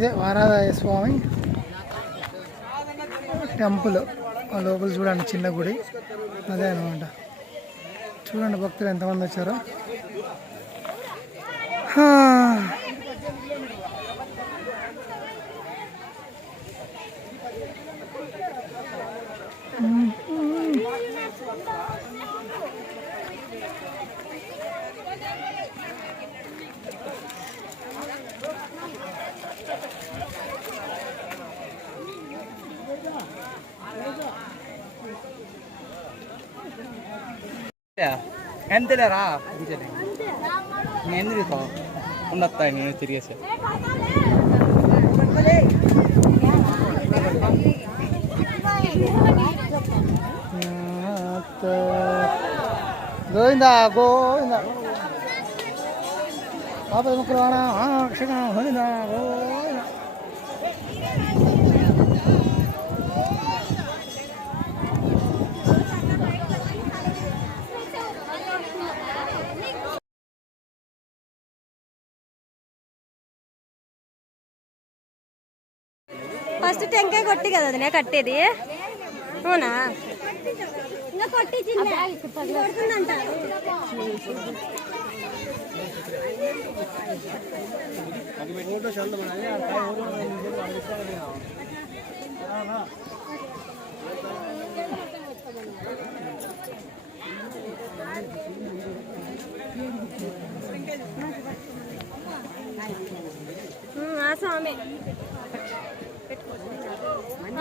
ఇదే వారాదాయ స్వామి టెంపుల్. ఆ లోపల చూడండి చిన్న గుడి. అదే అనమాట చూడండి భక్తులు ఎంతమంది వచ్చారో. ఎంతలేరా అంతేలే నేను ఎందుకు తీస్తావు ఉండొస్తా నేను తిరిగేసి గోవింద గోవింద పాప ముక్కలవాణ అక్షణ గోవింద గోవింద ఫస్ట్ టెంకాయ కొట్టి కదా అది కట్టేది. అవునా? ఇంకా కొట్టించింది కొడుతుందంట. ఆ స్వామి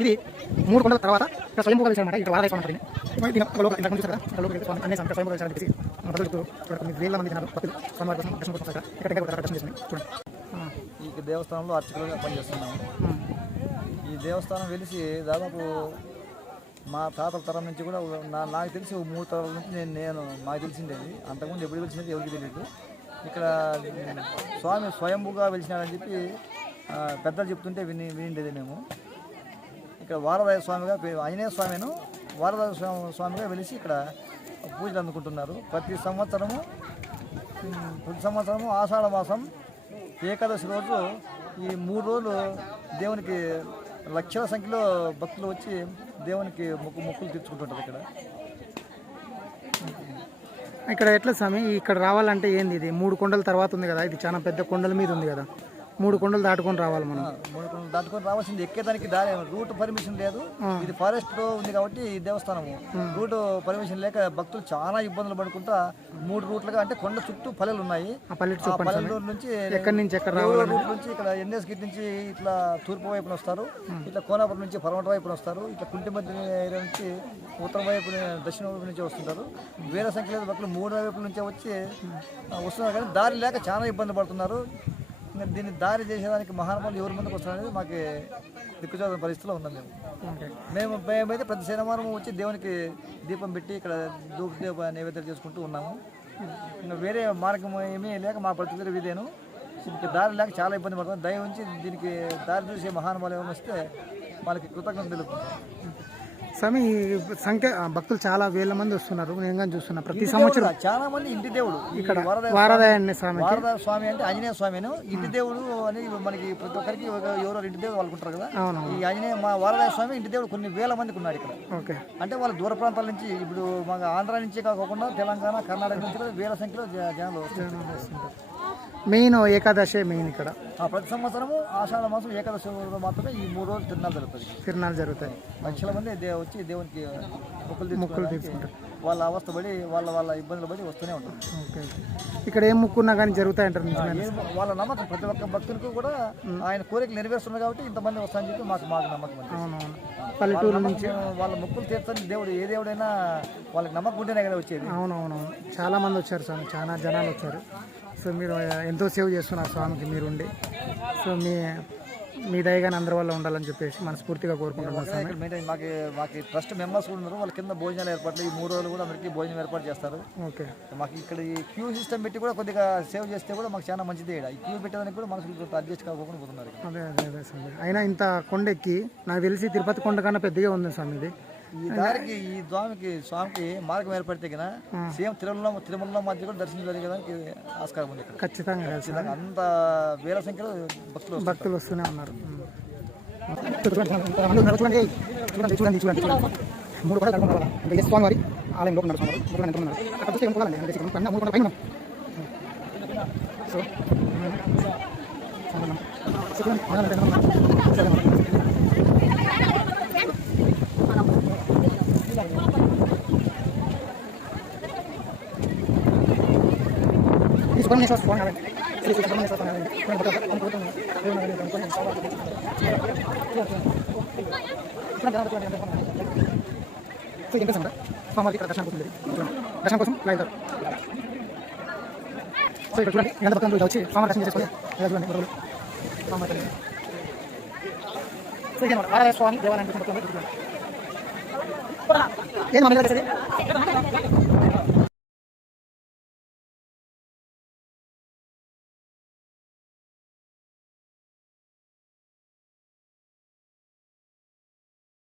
ఇది మూడు కొండల తర్వాత ఇక్కడ స్వయం భూగా అనమాట ఇక్కడ వారాయి స్వామి పడింది దీని ఒక లోపల ఇంతకు ముందు చూసారా ఇక్కడ లోపలికి స్వామి అన్ని స్వామి భూగా చెప్పేసి మన ప్రజలు ఇప్పుడు ఇక్కడ కొన్ని వేల మంది జనాలు భక్తులు స్వామివారి కోసం దర్శనం కోసం వస్తారు ఇక్కడ టెంకాయ కొడతారు, దర్శనం చేసుకుని చూడండి. ఈ దేవస్థానంలో అర్చకులుగా పనిచేస్తున్నాము. ఈ దేవస్థానం వెలిసి దాదాపు మా తాతల తరం నుంచి కూడా నా నాకు తెలిసి మూడు తరాల నుంచి నేను నేను నాకు తెలిసిండేది అంతకుముందు ఎప్పుడు వెలిసినది ఎవరికి తెలియదు. ఇక్కడ స్వామి స్వయంభూగా వెలిసినాడని చెప్పి పెద్దలు చెప్తుంటే విని వినిండేది మేము. ఇక్కడ వారదాయ స్వామిగా ఆంజనేయ స్వామిను వారదాయ స్వామి స్వామిగా వెలిసి ఇక్కడ పూజలు అందుకుంటున్నారు. ప్రతి సంవత్సరము ప్రతి సంవత్సరము ఆషాఢ మాసం ఏకాదశి రోజు ఈ మూడు రోజులు దేవునికి లక్షల సంఖ్యలో భక్తులు వచ్చి దేవునికి మొక్కు మొక్కులు తీర్చుకుంటుంటారు ఇక్కడ. ఇక్కడ ఎట్లా స్వామి? ఇక్కడ రావాలంటే ఏంది ఇది? మూడు కొండల తర్వాత ఉంది కదా ఇది చాలా పెద్ద కొండల మీద ఉంది కదా. మూడు కొండలు దాటుకొని రావాలి మనం. మూడు కొండలు దాటుకొని రావాల్సింది ఎక్కేదానికి దారి రూట్ పర్మిషన్ లేదు. ఇది ఫారెస్ట్లో ఉంది కాబట్టి ఈ దేవస్థానము. రూట్ పర్మిషన్ లేక భక్తులు చాలా ఇబ్బందులు పడుకుంటా మూడు రూట్లుగా అంటే కొండ చుట్టూ పల్లెలు ఉన్నాయి. పల్లెటూరు నుంచి ఎక్కడి నుంచి ఎక్కడ రూట్ నుంచి ఇక్కడ ఎన్ఎస్ గిట్ నుంచి ఇట్లా తూర్పు వైపున వస్తారు. ఇట్లా కోనాపురం నుంచి పరమట వైపున వస్తారు. ఇట్లా కుంటిమద్ది ఏరియా నుంచి ఉత్తర వైపు దక్షిణ వైపు నుంచి వస్తుంటారు. వేరే సంఖ్యలో భక్తులు మూడు వైపుల నుంచే వచ్చి వస్తున్నారు. కానీ దారి లేక చాలా ఇబ్బంది పడుతున్నారు. ఇంకా దీన్ని దారి చేసేదానికి మహానుభావులు ఎవరి ముందుకు వస్తారనేది మాకు దిక్కుచోదన పరిస్థితిలో ఉన్నాం మేము. మేము మేమైతే ప్రతి శనివారం వచ్చి దేవునికి దీపం పెట్టి ఇక్కడ ధూప దీప నైవేద్యాలు చేసుకుంటూ ఉన్నాము. ఇంకా వేరే మార్గం ఏమీ లేక మా ప్రతిదీ ఇదేను. ఇంకా దారి లేక చాలా ఇబ్బంది పడుతుంది దయ ఉంచి దీనికి దారి చూసే మహానుభావులు ఏమైనా వస్తే వాళ్ళకి కృతజ్ఞత తెలుపుతుంది స్వామి సంఖ్య భక్తులు చాలా వేల మంది వస్తున్నారు. నేను కానీ చూస్తున్నా ప్రతి సంవత్సరం చాలా మంది ఇంటి దేవుడు. ఇక్కడ వారదాయన్ని స్వామి వారద స్వామి అంటే ఆంజనేయ స్వామిను. ఇంటి దేవుడు అని మనకి ప్రతి ఒక్కరికి ఒక- ఎవరో ఇంటి దేవుడు వాళ్ళు ఉంటారు కదా. అవును ఈ ఆంజనేయ మా వారదాయ స్వామి ఇంటి దేవుడు కొన్ని వేల మందికి ఉన్నాడు ఇక్కడ. ఓకే. అంటే వాళ్ళ దూర ప్రాంతాల నుంచి ఇప్పుడు మాకు ఆంధ్ర నుంచి కాకుండా తెలంగాణ కర్ణాటక నుంచి వేల సంఖ్యలో జనాలు వస్తారు మెయిన్ ఏకాదశి మెయిన్ ఇక్కడ. ఆ ప్రతి సంవత్సరము ఆషాఢ మాసం ఏకాదశి మాత్రమే ఈ మూడు రోజులు తిరునాలు జరుగుతుంది తిరునాళ్ళు జరుగుతాయి. లక్షల మంది దే- వచ్చి దేవునికి మొక్కులు తీర్చుకోవడానికి వాళ్ళ అవస్థ పడి వాళ్ళ వాళ్ళ ఇబ్బందులు పడి వస్తూనే ఉంటారు. ఓకే ఇక్కడ ఏం ముక్కున్నా కానీ జరుగుతాయంటారు నిజమే ఏ- వాళ్ళ నమ్మకం ప్రతి ఒక్క భక్తులకు కూడా ఆయన కోరికలు నెరవేరుస్తున్నారు కాబట్టి ఇంతమంది వస్తారని చెప్పి మాకు మాకు నమ్మకం అండి అవునవును. పల్లెటూరు నమ్మకం- వాళ్ళ మొక్కులు తీర్చని దేవుడు ఏ దేవుడైనా వాళ్ళకి నమ్మకం ఉంటేనే కదా వచ్చేది. అవునవునవును. చాలా మంది వచ్చారు స్వామి చాలా జనాలు వచ్చారు. సో మీరు ఎంతో సేవ్ చేస్తున్నారు స్వామికి మీరుండి. సో మీ మీ దయగానే అందరి వల్ల ఉండాలని చెప్పేసి మనస్ఫూర్తిగా కోరుకుంటున్నాను స్వామి. మెయింటైన్ మాకు మాకు ట్రస్ట్ మెంబర్స్ కూడా ఉన్నారు. వాళ్ళ కింద భోజనాలు ఏర్పాట్లు ఈ మూడు రోజులు కూడా అందరికీ భోజనం ఏర్పాటు చేస్తారు. ఓకే. మాకు ఇక్కడ ఈ క్యూ సిస్టమ్ పెట్టి కూడా కొద్దిగా సేవ్ చేస్తే కూడా మాకు చాలా మంచిది. ఇక్కడ ఈ క్యూ పెట్టడానికి కూడా మనసులు అడ్జస్ట్ కాకుండా పోతున్నారు. అదే అదే అదే స్వామి అయినా ఇంత కొండ ఎక్కి నాకు తెలిసి తిరుపతి కొండ కన్నా పెద్దగా ఉంది స్వామి ఇది. ఈ దారికి ఈ స్వామికి స్వామికి మార్గం ఏర్పడితే కన్నా సేమ్ తిరుమల తిరుమల మధ్య కూడా దర్శనం జరిగేదానికి ఆస్కారం ఉంది ఖచ్చితంగా కదా ఖచ్చితంగా. అంత వేల సంఖ్యలో భక్తులు. భక్తులు వస్తూనే ఉన్నారు. చూడండి చూడండి చూడండి మూడు కూడా ఎస్ స్వామి వారి ఆలయం లోపల నడుస్తున్నారు మూడు ఎంతమంది అక్కడ చూస్తే పోవాలండి అంటే ఇక్కడ పైన మూడు కూడా పైన ఉన్నాం. సో చాలా ఉన్నాం. సో చూడండి ఆలయం ఎంత ఉన్నాం. సరే ఉన్నాం. ఈ సుబ్రహ్మణ్య స్వామి స్వామి ఆలయం. శ్రీ శ్రీ సుబ్రహ్మణ్య స్వామి ఆలయం. చూడండి, భక్తులు అందరూ కూర్చొని దేవుని ఆలయం కనుక్కొని సో ఇంకా సార్ స్వామివారికి ఇక్కడ దర్శనం కోసం ఉంది. చూడండి దర్శనం కోసం లైన్ సార్ సో ఇక్కడ చూడండి ఎంత భక్తులు ఇలా వచ్చి స్వామి దర్శనం చేసుకొని ఇలా చూడండి గురువులు స్వామి తల్లి. సో ఇదే అన్నమాట. ఆలయ స్వామి దేవాలయం కోసం భక్తులు అందరూ చూడండి. ఏం మమ్మీ చేసేది